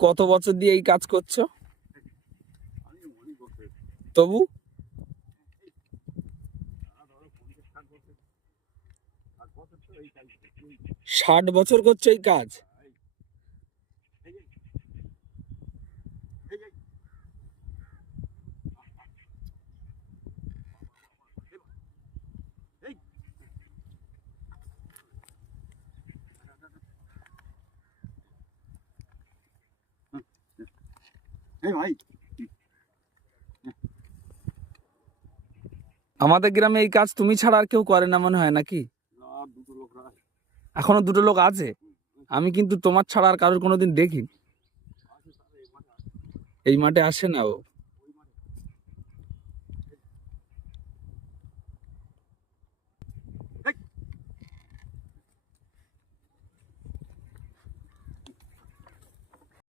কত বছর দিয়ে এই কাজ করছো? তবু 60 বছর করছো এই কাজ? আমাদের গ্রামে এই কাজ তুমি ছাড়া আর কেউ করে না মনে হয়, নাকি? এখনো 2টো লোক আছে? আমি কিন্তু তোমার ছাড়া আর কারোর কোনোদিন দেখিনি। এই মাঠে আসে না ও।